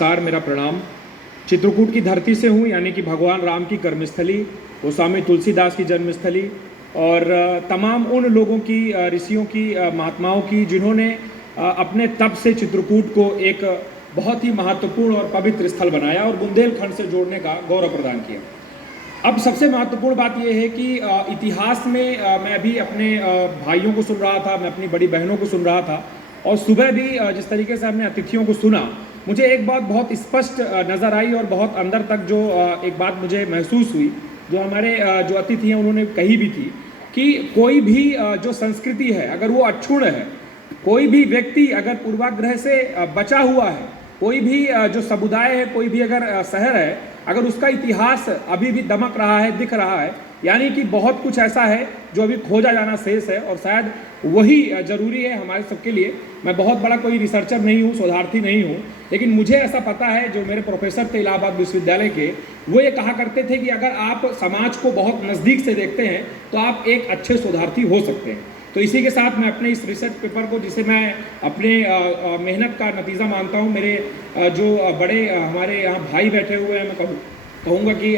नमस्कार, मेरा प्रणाम। चित्रकूट की धरती से हूँ, यानी कि भगवान राम की कर्मस्थली, गोस्वामी तुलसीदास की जन्मस्थली और तमाम उन लोगों की, ऋषियों की, महात्माओं की, जिन्होंने अपने तप से चित्रकूट को एक बहुत ही महत्वपूर्ण और पवित्र स्थल बनाया और बुंदेलखंड से जोड़ने का गौरव प्रदान किया। अब सबसे महत्वपूर्ण बात यह है कि इतिहास में मैं अभी अपने भाइयों को सुन रहा था, मैं अपनी बड़ी बहनों को सुन रहा था और सुबह भी जिस तरीके से हमने अतिथियों को सुना, मुझे एक बात बहुत स्पष्ट नज़र आई और बहुत अंदर तक जो एक बात मुझे महसूस हुई, जो हमारे जो अतिथि हैं उन्होंने कही भी थी कि कोई भी जो संस्कृति है अगर वो अक्षुण्ण है, कोई भी व्यक्ति अगर पूर्वाग्रह से बचा हुआ है, कोई भी जो समुदाय है, कोई भी अगर शहर है, अगर उसका इतिहास अभी भी दमक रहा है, दिख रहा है, यानी कि बहुत कुछ ऐसा है जो अभी खोजा जाना शेष है और शायद वही ज़रूरी है हमारे सबके लिए। मैं बहुत बड़ा कोई रिसर्चर नहीं हूँ, शोधार्थी नहीं हूँ, लेकिन मुझे ऐसा पता है, जो मेरे प्रोफेसर थे इलाहाबाद विश्वविद्यालय के, वो ये कहा करते थे कि अगर आप समाज को बहुत नज़दीक से देखते हैं तो आप एक अच्छे शोधार्थी हो सकते हैं। तो इसी के साथ मैं अपने इस रिसर्च पेपर को, जिसे मैं अपने मेहनत का नतीजा मानता हूँ, मेरे जो बड़े हमारे यहाँ भाई बैठे हुए हैं, मैं कहूँगा कि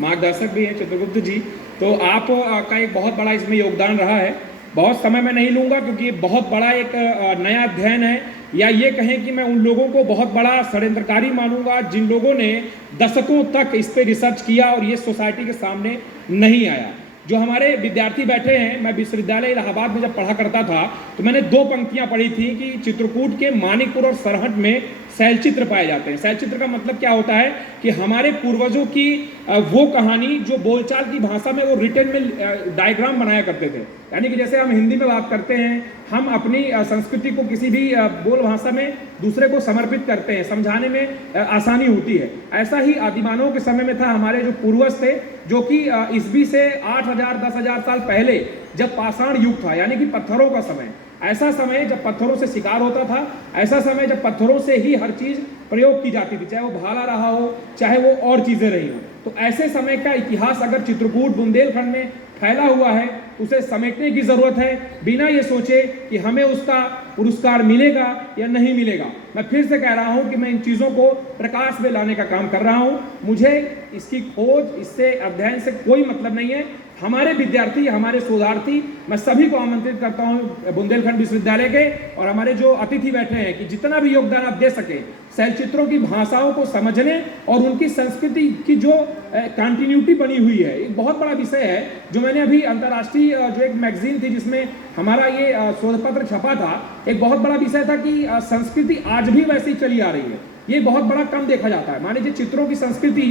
मार्गदर्शक भी हैं चित्रगुप्त जी, तो आप का एक बहुत बड़ा इसमें योगदान रहा है। बहुत समय मैं नहीं लूँगा क्योंकि ये बहुत बड़ा एक नया अध्ययन है, या ये कहें कि मैं उन लोगों को बहुत बड़ा षड्यंत्रकारी मानूंगा जिन लोगों ने दशकों तक इस पर रिसर्च किया और ये सोसाइटी के सामने नहीं आया। जो हमारे विद्यार्थी बैठे हैं, मैं विश्वविद्यालय इलाहाबाद में जब पढ़ा करता था तो मैंने 2 पंक्तियां पढ़ी थी कि चित्रकूट के मानिकपुर और सरहट में शैलचित्र पाए जाते हैं। शैलचित्र का मतलब क्या होता है कि हमारे पूर्वजों की वो कहानी जो बोलचाल की भाषा में, वो रिटन में डायग्राम बनाया करते थे, यानी कि जैसे हम हिंदी में बात करते हैं, हम अपनी संस्कृति को किसी भी बोल भाषा में दूसरे को समर्पित करते हैं, समझाने में आसानी होती है। ऐसा ही आदिमानव के समय में था। हमारे जो पूर्वज थे, जो कि ईस्वी से 8000 10,000 साल पहले, जब पाषाण युग था, यानी कि पत्थरों का समय, ऐसा समय जब पत्थरों से शिकार होता था, ऐसा समय जब पत्थरों से ही हर चीज़ प्रयोग की जाती थी, चाहे वो भाला रहा हो, चाहे वो और चीज़ें रही हो। तो ऐसे समय का इतिहास अगर चित्रकूट बुंदेलखंड में फैला हुआ है, उसे समेटने की ज़रूरत है, बिना ये सोचे कि हमें उसका पुरस्कार मिलेगा या नहीं मिलेगा। मैं फिर से कह रहा हूँ कि मैं इन चीज़ों को प्रकाश में लाने का काम कर रहा हूँ। मुझे इसकी खोज, इससे अध्ययन से कोई मतलब नहीं है। हमारे विद्यार्थी, हमारे शोधार्थी, मैं सभी को आमंत्रित करता हूँ बुंदेलखंड विश्वविद्यालय के और हमारे जो अतिथि बैठे हैं कि जितना भी योगदान आप दे सकें शैलचित्रों की भाषाओं को समझने और उनकी संस्कृति की जो कंटिन्यूटी बनी हुई है। एक बहुत बड़ा विषय है जो मैंने अभी अंतर्राष्ट्रीय जो एक मैगजीन थी जिसमें हमारा ये शोध पत्र छपा था, एक बहुत बड़ा विषय था कि संस्कृति आज भी वैसी चली आ रही है। ये बहुत बड़ा कम देखा जाता है। मान लीजिए चित्रों की संस्कृति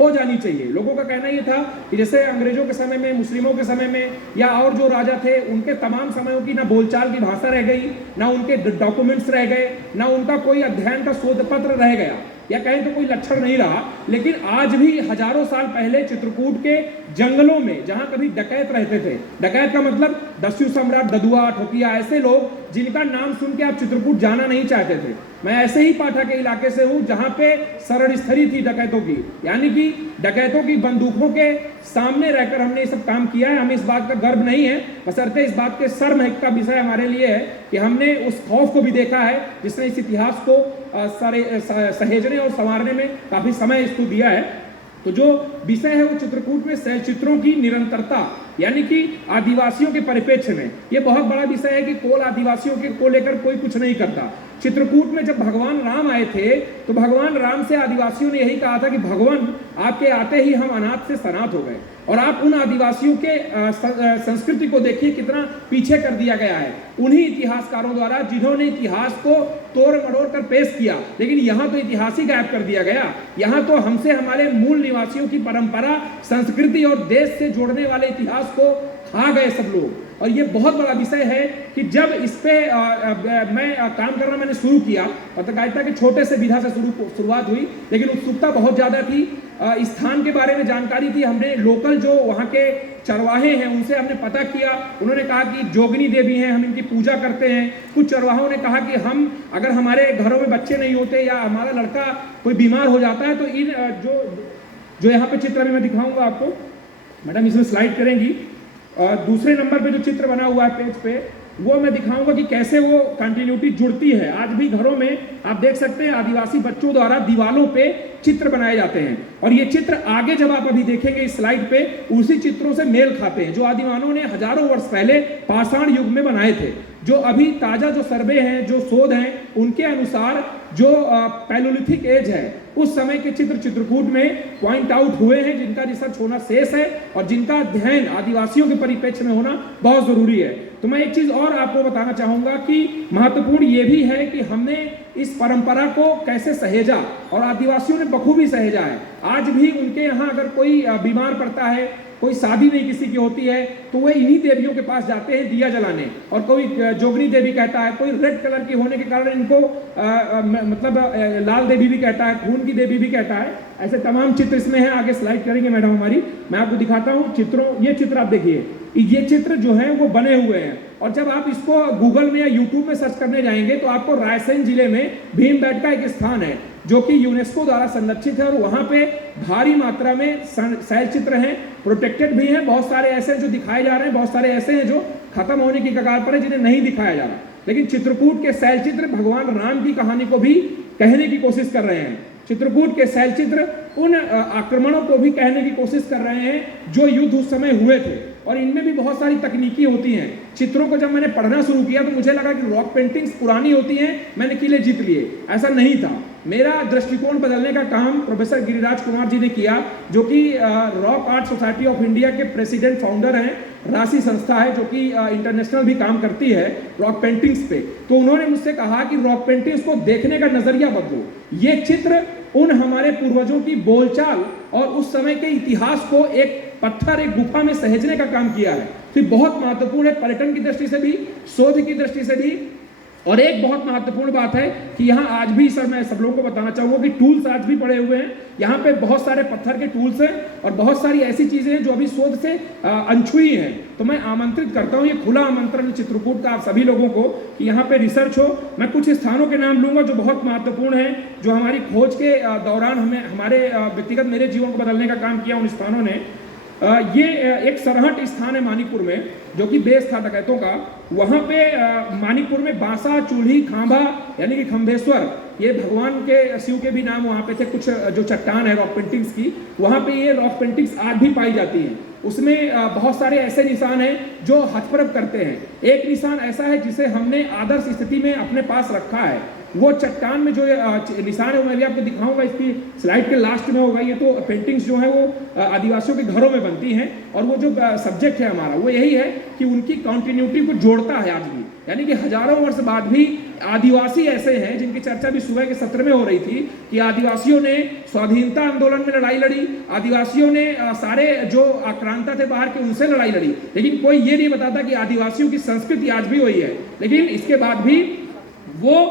हो जानी चाहिए। लोगों का कहना ये था कि जैसे अंग्रेजों के समय में, मुस्लिमों के समय में, या और जो राजा थे, उनके तमाम समयों की ना बोलचाल की भाषा रह गई, ना उनके डॉक्यूमेंट्स रह गए, ना उनका कोई अध्ययन का शोध पत्र रह गया, या कहें तो कोई लक्षण नहीं रहा। लेकिन आज भी हजारों साल पहले चित्रकूट के जंगलों में, जहां कभी डकैत रहते थे, डकैत का मतलब दस्यु सम्राट, ददुआ, ठोकिया, ऐसे लोग जिनका नाम सुन के आप चित्रकूट जाना नहीं चाहते थे। मैं ऐसे ही पाठा के इलाके से हूं जहां पे शरणस्थली थी डकैतों की, यानी कि डकैतों की बंदूकों के सामने रहकर हमने ये सब काम किया है। हमें इस बात का गर्व नहीं है, बशर्ते इस बात के शर्म का विषय हमारे लिए है कि हमने उस खौफ को भी देखा है जिसने इस इतिहास को सहेजने और संवारने में काफी समय इसको दिया है। तो जो विषय है वो चित्रकूट में शैलचित्रों की निरंतरता, यानी कि आदिवासियों के परिप्रेक्ष्य में ये बहुत बड़ा विषय है कि कोल आदिवासियों के को लेकर कोई कुछ नहीं करता। चित्रकूट में जब भगवान राम आए थे तो भगवान राम से आदिवासियों ने यही कहा था कि भगवान आपके आते ही हम अनाथ से सनाथ हो गए। और आप उन आदिवासियों के संस्कृति को देखिए कितना पीछे कर दिया गया है उन्हीं इतिहासकारों द्वारा जिन्होंने इतिहास को तोड़ मरोड़ कर पेश किया। लेकिन यहाँ तो इतिहास ही गायब कर दिया गया। यहाँ तो हमसे हमारे मूल निवासियों की परंपरा, संस्कृति और देश से जोड़ने वाले इतिहास को खा गए सब लोग। और ये बहुत बड़ा विषय है कि जब इस पे मैं काम करना मैंने शुरू किया, पत्रकारिता के छोटे से विधा से शुरुआत हुई, लेकिन उत्सुकता बहुत ज़्यादा थी। स्थान के बारे में जानकारी थी। हमने लोकल जो वहाँ के चरवाहे हैं उनसे हमने पता किया। उन्होंने कहा कि जोगिनी देवी हैं, हम इनकी पूजा करते हैं। कुछ चरवाहों ने कहा कि हम अगर हमारे घरों में बच्चे नहीं होते या हमारा लड़का कोई बीमार हो जाता है तो इन जो यहाँ पे चित्र में मैं दिखाऊंगा आपको, मैडम इसमें स्लाइड करेंगी। दूसरे नंबर पे जो चित्र बना हुआ है पेज पे, वो मैं दिखाऊंगा कि कैसे वो कंटिन्यूटी जुड़ती है। आज भी घरों में आप देख सकते हैं आदिवासी बच्चों द्वारा दीवालों पे चित्र बनाए जाते हैं, और ये चित्र आगे जब आप अभी देखेंगे इस स्लाइड पे उसी चित्रों से मेल खाते हैं जो आदिमानवों ने हजारों वर्ष पहले पाषाण युग में बनाए थे। जो अभी ताजा जो सर्वे हैं, जो शोध हैं, उनके अनुसार जो पैलोलिथिक एज है उस समय के चित्र चित्रकूट में पॉइंट आउट हुए हैं, जिनका रिसर्च होना शेष है और जिनका अध्ययन आदिवासियों के परिप्रेक्ष्य में होना बहुत जरूरी है। तो मैं एक चीज और आपको बताना चाहूंगा कि महत्वपूर्ण ये भी है कि हमने इस परंपरा को कैसे सहेजा, और आदिवासियों ने बखूबी सहेजा है। आज भी उनके यहाँ अगर कोई बीमार पड़ता है, कोई शादी नहीं किसी की होती है, तो वे इन्हीं देवियों के पास जाते हैं दिया जलाने। और कोई जोगनी देवी कहता है, कोई रेड कलर की होने के कारण इनको मतलब लाल देवी भी कहता है, खून की देवी भी कहता है। ऐसे तमाम चित्र इसमें है। आगे स्लाइड करेंगे मैडम हमारी, मैं आपको दिखाता हूँ चित्रों। ये चित्र आप देखिए, ये चित्र जो है वो बने हुए हैं, और जब आप इसको गूगल में या यूट्यूब में सर्च करने जाएंगे तो आपको रायसेन जिले में भीमबेटका एक स्थान है जो कि यूनेस्को द्वारा संरक्षित है, और वहाँ पे भारी मात्रा में शैल चित्र हैं, प्रोटेक्टेड भी हैं। बहुत सारे ऐसे हैं जो दिखाए जा रहे हैं, बहुत सारे ऐसे हैं जो खत्म होने की कगार पर है, जिन्हें नहीं दिखाया जा रहा। लेकिन चित्रकूट के शैल चित्र भगवान राम की कहानी को भी कहने की कोशिश कर रहे हैं। चित्रकूट के शैल चित्र उन आक्रमणों को भी कहने की कोशिश कर रहे हैं जो युद्ध उस समय हुए थे, और इनमें भी बहुत सारी तकनीकी होती हैं। चित्रों को जब मैंने पढ़ना शुरू किया तो मुझे लगा कि रॉक पेंटिंग्स पुरानी होती हैं, मैंने किले जीत लिए। ऐसा नहीं था। मेरा दृष्टिकोण बदलने का काम प्रोफेसर गिरिराज कुमार जी ने किया, जो कि rock art society of India के प्रेसिडेंट फाउंडर हैं। राशि संस्था है जो कि इंटरनेशनल भी काम करती है रॉक पेंटिंग्स पे। तो उन्होंने मुझसे कहा कि रॉक पेंटिंग्स को देखने का नजरिया बदलो। ये चित्र उन हमारे पूर्वजों की बोलचाल और उस समय के इतिहास को एक पत्थर, एक गुफा में सहेजने का काम किया है। तो बहुत महत्वपूर्ण है पर्यटन की दृष्टि से भी, शोध की दृष्टि से भी। और एक बहुत महत्वपूर्ण बात है कि यहाँ आज भी, सर मैं सब लोगों को बताना चाहूँगा कि टूल्स आज भी पड़े हुए हैं। यहाँ पे बहुत सारे पत्थर के टूल्स हैं और बहुत सारी ऐसी चीज़ें हैं जो अभी शोध से अनछुई हैं। तो मैं आमंत्रित करता हूँ, ये खुला आमंत्रण चित्रकूट का आप सभी लोगों को कि यहाँ पे रिसर्च हो। मैं कुछ स्थानों के नाम लूँगा जो बहुत महत्वपूर्ण हैं, जो हमारी खोज के दौरान हमें हमारे व्यक्तिगत मेरे जीवन को बदलने का काम किया उन स्थानों ने। ये एक सरहट स्थान है मानिकपुर में, जो कि बेस था डकैतों का। वहाँ पे मानिकपुर में बांसा, चूल्ही, खांभा यानी कि खंभेश्वर, ये भगवान के शिव के भी नाम वहाँ पे थे। कुछ जो चट्टान है रॉक पेंटिंग्स की, वहाँ पे ये रॉक पेंटिंग्स आज भी पाई जाती हैं। उसमें बहुत सारे ऐसे निशान हैं जो हथप्रभ करते हैं। एक निशान ऐसा है जिसे हमने आदर्श स्थिति में अपने पास रखा है। वो चट्टान में जो निशान है वो मैं भी आपको दिखाऊंगा, इसकी स्लाइड के लास्ट में होगा। ये तो पेंटिंग्स जो है वो आदिवासियों के घरों में बनती हैं, और वो जो सब्जेक्ट है हमारा वो यही है कि उनकी कंटिन्यूटी को जोड़ता है आज भी। यानी कि हजारों वर्ष बाद भी आदिवासी ऐसे हैं जिनकी चर्चा भी सुबह के सत्र में हो रही थी कि आदिवासियों ने स्वाधीनता आंदोलन में लड़ाई लड़ी, आदिवासियों ने सारे जो आक्रांता थे बाहर के उनसे लड़ाई लड़ी, लेकिन कोई ये नहीं बताता कि आदिवासियों की संस्कृति आज भी वही है। लेकिन इसके बाद भी वो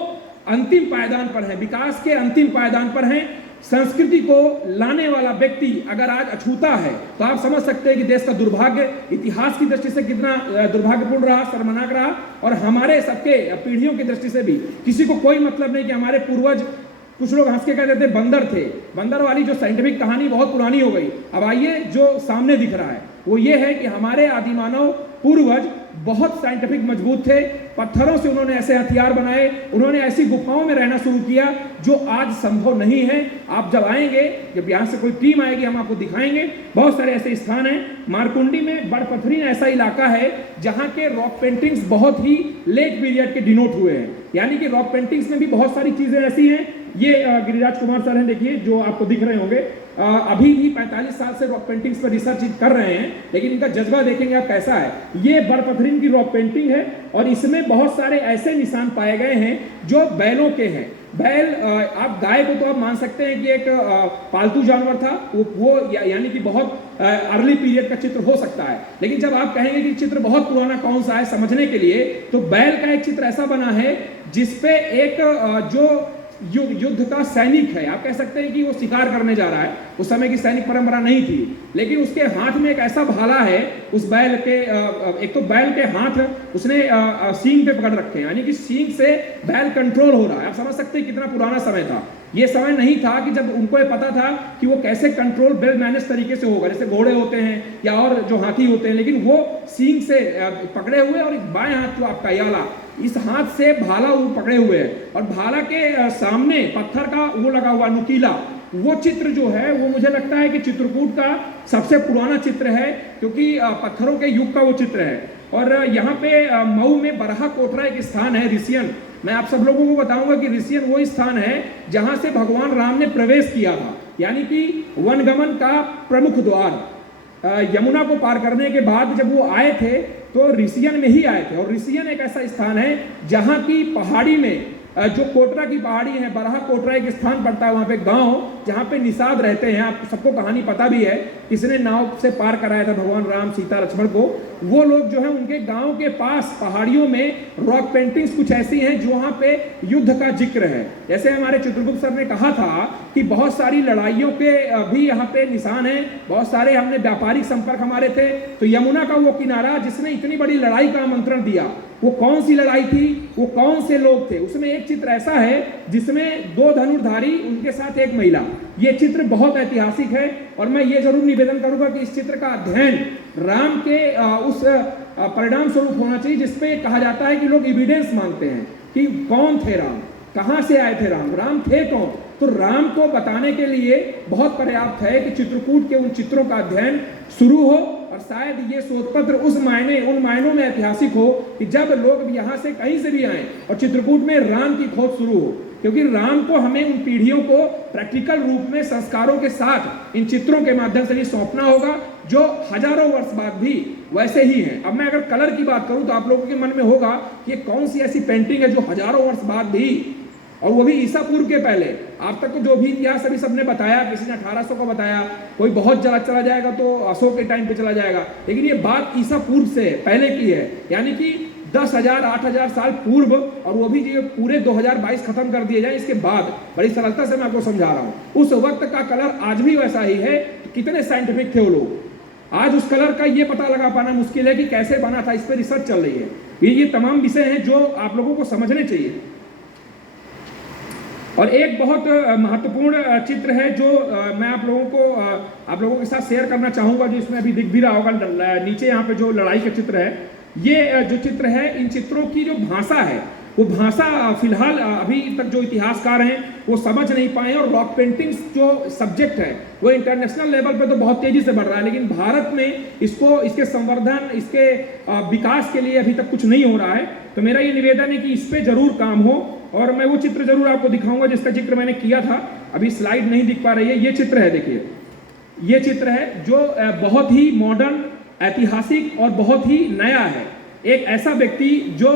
अंतिम पायदान पर है, विकास के अंतिम पायदान पर हैं। संस्कृति को लाने वाला व्यक्ति अगर आज अछूता है तो आप समझ सकते हैं कि देश का दुर्भाग्य इतिहास की दृष्टि से कितना दुर्भाग्यपूर्ण रहा, शर्मनाक रहा। और हमारे सबके पीढ़ियों की दृष्टि से भी किसी को कोई मतलब नहीं कि हमारे पूर्वज, कुछ लोग हंस के कहते थे बंदर थे। बंदर वाली जो साइंटिफिक कहानी बहुत पुरानी हो गई। अब आइए जो सामने दिख रहा है वो ये है कि हमारे आदिमानव पूर्वज बहुत साइंटिफिक मजबूत थे। पत्थरों से उन्होंने ऐसे हथियार बनाए, उन्होंने ऐसी गुफाओं में रहना शुरू किया जो आज संभव नहीं है। आप जब आएंगे, जब यहाँ से कोई टीम आएगी, हम आपको दिखाएंगे बहुत सारे ऐसे स्थान हैं। मारकुंडी में बड़पथरीन ऐसा इलाका है जहाँ के रॉक पेंटिंग्स बहुत ही लेट पीरियड के डिनोट हुए हैं। यानी कि रॉक पेंटिंग्स में भी बहुत सारी चीजें ऐसी हैं। ये गिरिराज कुमार सर हैं, देखिए जो आपको दिख रहे होंगे। अभी भी 45 साल से रॉक पेंटिंग्स पर रिसर्च कर रहे हैं, लेकिन इनका जज्बा देखेंगे आप कैसा है। ये बड़पथरीन की रॉक पेंटिंग है और इसमें बहुत सारे ऐसे निशान पाए गए हैं जो बैलों के हैं। बैल, आप गाय को तो आप मान सकते हैं कि एक पालतू जानवर था, वो यानी कि बहुत अर्ली पीरियड का चित्र हो सकता है। लेकिन जब आप कहेंगे कि चित्र बहुत पुराना कौन सा है समझने के लिए, तो बैल का एक चित्र ऐसा बना है जिसपे एक जो युद्ध का सैनिक है, आप कह सकते हैं कि वो शिकार करने जा रहा है। उस समय की सैनिक परंपरा नहीं थी, लेकिन उसके हाथ में एक ऐसा भाला है उस बैल के, एक तो बैल के हाथ उसने सींग पे पकड़ रखे हैं, यानी कि सींग से बैल कंट्रोल हो रहा है। आप समझ सकते हैं कितना पुराना समय था। ये समय नहीं था कि जब उनको ये पता था कि वो कैसे कंट्रोल वेल मैनेज तरीके से होगा, जैसे घोड़े होते हैं या और जो हाथी होते हैं, लेकिन वो सींग से पकड़े हुए और एक बाएं हाथ जो आपका याला, इस हाथ से भाला वो पकड़े हुए हैं और भाला के सामने पत्थर का वो लगा हुआ नुकीला, वो चित्र जो है वो मुझे लगता है कि चित्रकूट का सबसे पुराना चित्र है, क्योंकि पत्थरों के युग का वो चित्र है। और यहाँ पे मऊ में बरहा कोटरा एक स्थान है, ऋषियन। मैं आप सब लोगों को बताऊंगा कि ऋषियन वो स्थान है जहाँ से भगवान राम ने प्रवेश किया था, यानी कि वनगमन का प्रमुख द्वार। यमुना को पार करने के बाद जब वो आए थे तो ऋषियन में ही आए थे, और ऋषियन एक ऐसा स्थान है जहाँ की पहाड़ी में जो कोटरा की पहाड़ी है, बरहा कोटरा एक स्थान पड़ता है, वहाँ पे गांव जहाँ पे निषाद रहते हैं। आप सबको कहानी पता भी है, किसने नाव से पार कराया था भगवान राम सीता लक्ष्मण को। वो लोग जो है उनके गांव के पास पहाड़ियों में रॉक पेंटिंग्स कुछ ऐसी हैं जो वहाँ पे युद्ध का जिक्र है। जैसे हमारे चित्रगुप्त सर ने कहा था कि बहुत सारी लड़ाइयों के भी यहाँ पे निशान है, बहुत सारे हमने व्यापारिक संपर्क हमारे थे। तो यमुना का वो किनारा जिसने इतनी बड़ी लड़ाई का आमंत्रण दिया, वो कौन सी लड़ाई थी, वो कौन से लोग थे? उसमें एक चित्र ऐसा है जिसमें 2 धनुर्धारी, उनके साथ एक महिला। ये चित्र बहुत ऐतिहासिक है और मैं ये जरूर निवेदन करूंगा कि इस चित्र का अध्ययन राम के उस परिणाम स्वरूप होना चाहिए जिसपे कहा जाता है कि लोग एविडेंस मांगते हैं कि कौन थे राम, कहाँ से आए थे राम, राम थे कौन। तो राम को बताने के लिए बहुत पर्याप्त है कि चित्रकूट के उन चित्रों का अध्ययन शुरू हो, और शायद ये शोध पत्र उन मायनों में ऐतिहासिक हो कि जब लोग यहाँ से कहीं से भी आए और चित्रकूट में राम की खोज शुरू हो, क्योंकि राम को हमें उन पीढ़ियों को प्रैक्टिकल रूप में संस्कारों के साथ इन चित्रों के माध्यम से भी सौंपना होगा, जो हजारों वर्ष बाद भी वैसे ही हैं। अब मैं अगर कलर की बात करूं तो आप लोगों के मन में होगा कि कौन सी ऐसी पेंटिंग है जो हजारों वर्ष बाद भी, और वो भी ईसा पूर्व के पहले। आप तक तो जो भी इतिहास अभी सबने बताया, किसी ने 1800 का बताया, कोई बहुत चला जाएगा तो अशोक के टाइम पे चला जाएगा, लेकिन ये बात ईसा पूर्व से पहले की है, यानी कि 10,000 8,000 साल पूर्व, और वो भी ये पूरे 2022 खत्म कर दिए जाए इसके बाद। बड़ी सरलता से मैं आपको समझा रहा हूँ। उस वक्त का कलर आज भी वैसा ही है। कितने साइंटिफिक थे वो लोग, आज उस कलर का ये पता लगा पाना मुश्किल है कि कैसे बना था, इस पर रिसर्च चल रही है। ये तमाम विषय हैं जो आप लोगों को समझने चाहिए। और एक बहुत महत्वपूर्ण चित्र है जो मैं आप लोगों के साथ शेयर करना चाहूँगा, जो इसमें अभी दिख भी रहा होगा नीचे, यहाँ पे जो लड़ाई का चित्र है। ये जो चित्र है, इन चित्रों की जो भाषा है, वो भाषा फिलहाल अभी तक जो इतिहासकार हैं वो समझ नहीं पाए, और रॉक पेंटिंग्स जो सब्जेक्ट है वो इंटरनेशनल लेवल पे तो बहुत तेजी से बढ़ रहा है, लेकिन भारत में इसके संवर्धन, इसके विकास के लिए अभी तक कुछ नहीं हो रहा है। तो मेरा ये निवेदन है कि इस पे जरूर काम हो, और मैं वो चित्र जरूर आपको दिखाऊंगा जिसका जिक्र मैंने किया था। अभी स्लाइड नहीं दिख पा रही है। ये चित्र है, देखिए, ये चित्र है जो बहुत ही मॉडर्न, ऐतिहासिक और बहुत ही नया है। एक ऐसा व्यक्ति जो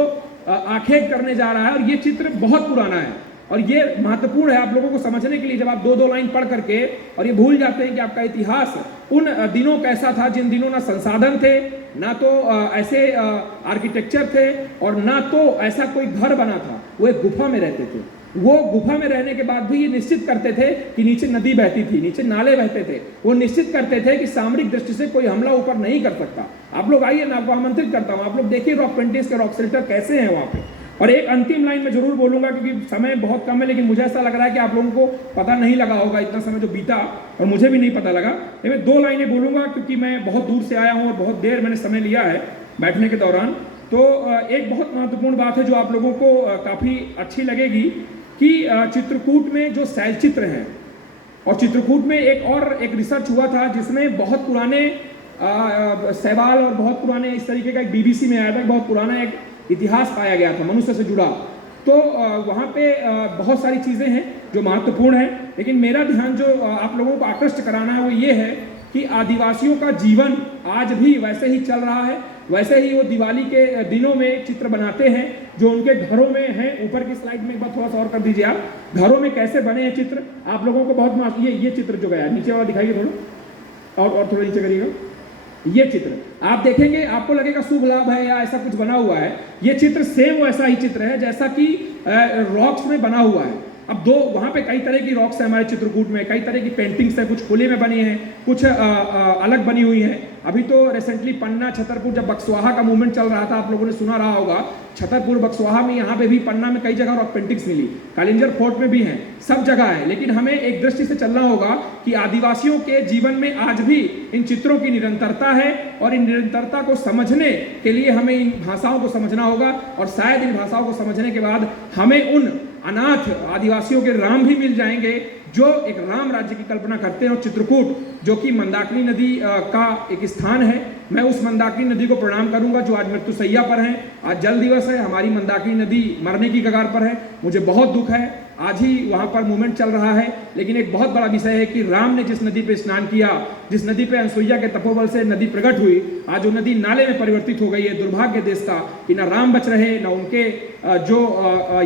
आखेट करने जा रहा है, और ये चित्र बहुत पुराना है और ये महत्वपूर्ण है आप लोगों को समझने के लिए। जब आप 2-2 लाइन पढ़ करके और ये भूल जाते हैं कि आपका इतिहास उन दिनों कैसा था जिन दिनों ना संसाधन थे, ना तो ऐसे आर्किटेक्चर थे, और ना तो ऐसा कोई घर बना था। वो एक गुफा में रहते थे। वो गुफा में रहने के बाद भी ये निश्चित करते थे कि नीचे नदी बहती थी, नीचे नाले बहते थे। वो निश्चित करते थे कि सामरिक दृष्टि से कोई हमला ऊपर नहीं कर सकता। आप लोग आइए, मैं आपको आमंत्रित करता हूँ, आप लोग देखिए रॉक पेंटिंग्स के रॉक शेल्टर कैसे हैं वहाँ पे। और एक अंतिम लाइन में जरूर बोलूंगा क्योंकि समय बहुत कम है, लेकिन मुझे ऐसा लग रहा है कि आप लोगों को पता नहीं लगा होगा इतना समय जो बीता, और मुझे भी नहीं पता लगा। मैं 2 लाइनें बोलूंगा क्योंकि मैं बहुत दूर से आया हूँ और बहुत देर मैंने समय लिया है बैठने के दौरान। तो एक बहुत महत्वपूर्ण बात है जो आप लोगों को काफ़ी अच्छी लगेगी कि चित्रकूट में जो शैलचित्र हैं, और चित्रकूट में एक रिसर्च हुआ था जिसमें बहुत पुराने सवाल और बहुत पुराने इस तरीके का एक BBC में आया था, बहुत पुराना एक इतिहास पाया गया था मनुष्य से जुड़ा। तो वहाँ पे बहुत सारी चीज़ें हैं जो महत्वपूर्ण हैं, लेकिन मेरा ध्यान जो आप लोगों को आकृष्ट कराना है वो ये है कि आदिवासियों का जीवन आज भी वैसे ही चल रहा है। वैसे ही वो दिवाली के दिनों में चित्र बनाते हैं जो उनके घरों में हैं। ऊपर की स्लाइड में एक बार थोड़ा सा और कर दीजिए आप, घरों में कैसे बने हैं चित्र। आप लोगों को बहुत ये चित्र जो गया नीचे वाला दिखाइए थोड़ा, और थोड़ा नीचे करिएगा। ये चित्र आप देखेंगे, आपको लगेगा शुभ लाभ है या ऐसा कुछ बना हुआ है। ये चित्र सेम वैसा ही चित्र है जैसा कि रॉक्स में बना हुआ है। अब दो वहाँ पे कई तरह की रॉक्स हैं हमारे चित्रकूट में, कई तरह की पेंटिंग्स हैं, कुछ खुले में बनी हैं, कुछ अलग बनी हुई हैं। अभी तो रिसेंटली पन्ना छतरपुर जब बक्सवाहा का मूवमेंट चल रहा था, आप लोगों ने सुना रहा होगा, छतरपुर बक्सवाहा में यहाँ पे भी पन्ना में कई जगह रॉक पेंटिंग्स मिली, कालिंजर फोर्ट में भी हैं, सब जगह है। लेकिन हमें एक दृष्टि से चलना होगा कि आदिवासियों के जीवन में आज भी इन चित्रों की निरंतरता है और इन निरंतरता को समझने के लिए हमें इन भाषाओं को समझना होगा और शायद इन भाषाओं को समझने के बाद हमें उन अनाथ आदिवासियों के राम भी मिल जाएंगे जो एक राम राज्य की कल्पना करते हैं। और चित्रकूट जो कि मंदाकिनी नदी का एक स्थान है, मैं उस मंदाकिनी नदी को प्रणाम करूंगा जो आज मृत्युशैया पर है। आज जल दिवस है, हमारी मंदाकिनी नदी मरने की कगार पर है, मुझे बहुत दुख है। आज ही वहाँ पर मूवमेंट चल रहा है, लेकिन एक बहुत बड़ा विषय है कि राम ने जिस नदी पे स्नान किया, जिस नदी पे अनसुईया के तपोबल से नदी प्रकट हुई, आज वो नदी नाले में परिवर्तित हो गई है। दुर्भाग्य देश का कि ना राम बच रहे, ना उनके जो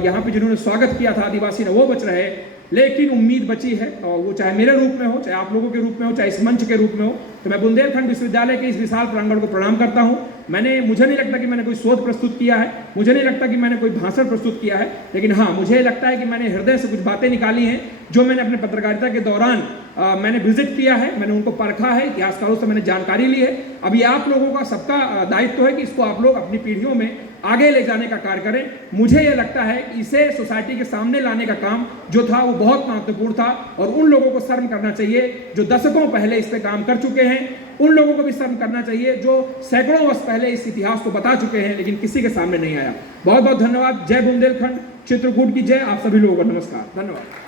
यहाँ पे जिन्होंने स्वागत किया था आदिवासी ने वो बच रहे। लेकिन उम्मीद बची है, और वो चाहे मेरे रूप में हो, चाहे आप लोगों के रूप में हो, चाहे इस मंच के रूप में हो। तो मैं बुंदेलखंड विश्वविद्यालय के इस विशाल प्रांगण को प्रणाम करता हूँ। मुझे नहीं लगता कि मैंने कोई शोध प्रस्तुत किया है, मुझे नहीं लगता कि मैंने कोई भाषण प्रस्तुत किया है, लेकिन हाँ, मुझे लगता है कि मैंने हृदय से कुछ बातें निकाली हैं जो मैंने अपने पत्रकारिता के दौरान मैंने विजिट किया है, मैंने उनको परखा है, इतिहासकारों से मैंने जानकारी ली है। अभी आप लोगों का सबका दायित्व है कि इसको आप लोग अपनी पीढ़ियों में आगे ले जाने का कार्य करें। मुझे ये लगता है कि इसे सोसाइटी के सामने लाने का काम जो था वो बहुत महत्वपूर्ण था और उन लोगों को शर्म करना चाहिए जो दशकों पहले इस पे काम कर चुके हैं, उन लोगों को भी शर्म करना चाहिए जो सैकड़ों वर्ष पहले इस इतिहास को बता चुके हैं, लेकिन किसी के सामने नहीं आया। बहुत बहुत धन्यवाद। जय बुंदेलखंड, चित्रकूट की जय। आप सभी लोगों को नमस्कार, धन्यवाद।